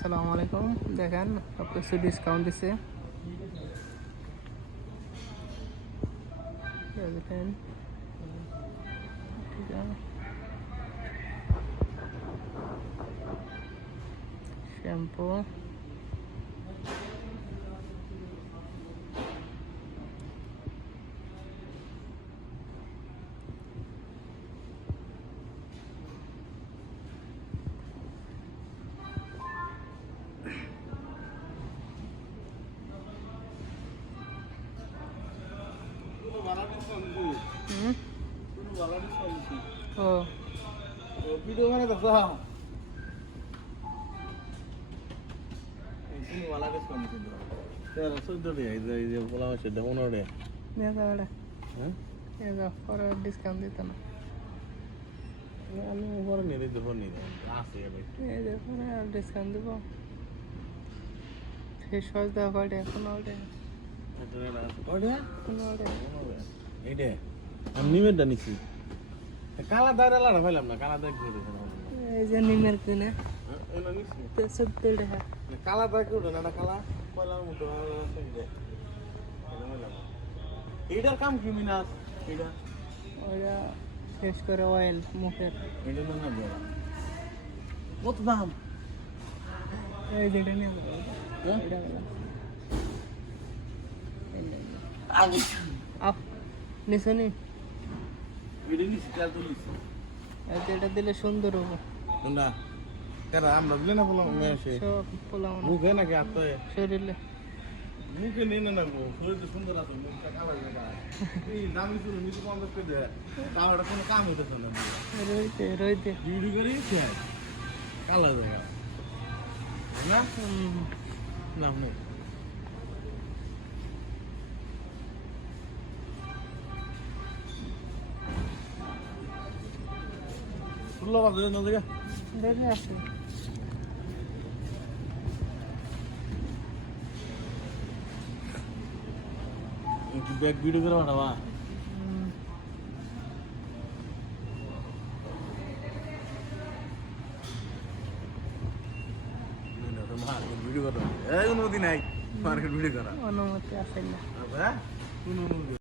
আসসালামু আলাইকুম। দেখেন সব কিছু ডিসকাউন্ট দিছে। দেখেন ঠিক আছে, শ্যাম্পু ও ভিডিও মানে দেখো তুমি वाला के सुन के दो तेरा सुन दे ये ये बोला है सेटा उन्होंने দেখা ওটা हैं এটা পরে ডিসকাউন্ট দিত না। আমি ওভার মেরে দেবো নি আছে ভাই এই যে পরে ডিসকাউন্ট দিব। ফেস ওয়াশ দেওয়া কয়টা এখন ওটা এটা আছে কয়টা কোনো ওটা এইটা আমি নিমেরটা নিছি কালা দাঁড়া লাড়া পাইলাম না কালা দাগ দিয়ে দিছো এই যে নিমের কিনে এটা নিছি 70 টাকা। কালা দাগ কি ওটা না কালা কলার মতো আছে এইটার কাম কি মিনাস এইটা ওটা ফেস করে অয়েল মুখের। এটা না বড় কত দাম এই যেটা নিয়ে হ্যাঁ এটা গেলাম আগে আপ নিছনি ভিডিও নিছি কাল তো নিছি এটা দিলে সুন্দর হবে। না তেরা আমরা দিলে না বললাম মেশে সব পোলাও না মুখে নাকি আত্মে শরীরে মুখে নেই না গো শরীর তো সুন্দর আছে মুখটা কালো লাগা এই দামি শুরু নিচে 50 করে দেয় তাহলে কোনো কাম হইতেছে না রইতে রইতে ভিডিও করি খেয়ে কালো দেখা না না নেই ফুল বাজে না দেখা দেখে আসি একটু ব্যাক ভিডিও করে পাঠাবা ভিডিও করো এই অনুমতি নাই মার্কেট ভিডিও করা অনুমতি আছে না। হ্যাঁ কোনো অনুমতি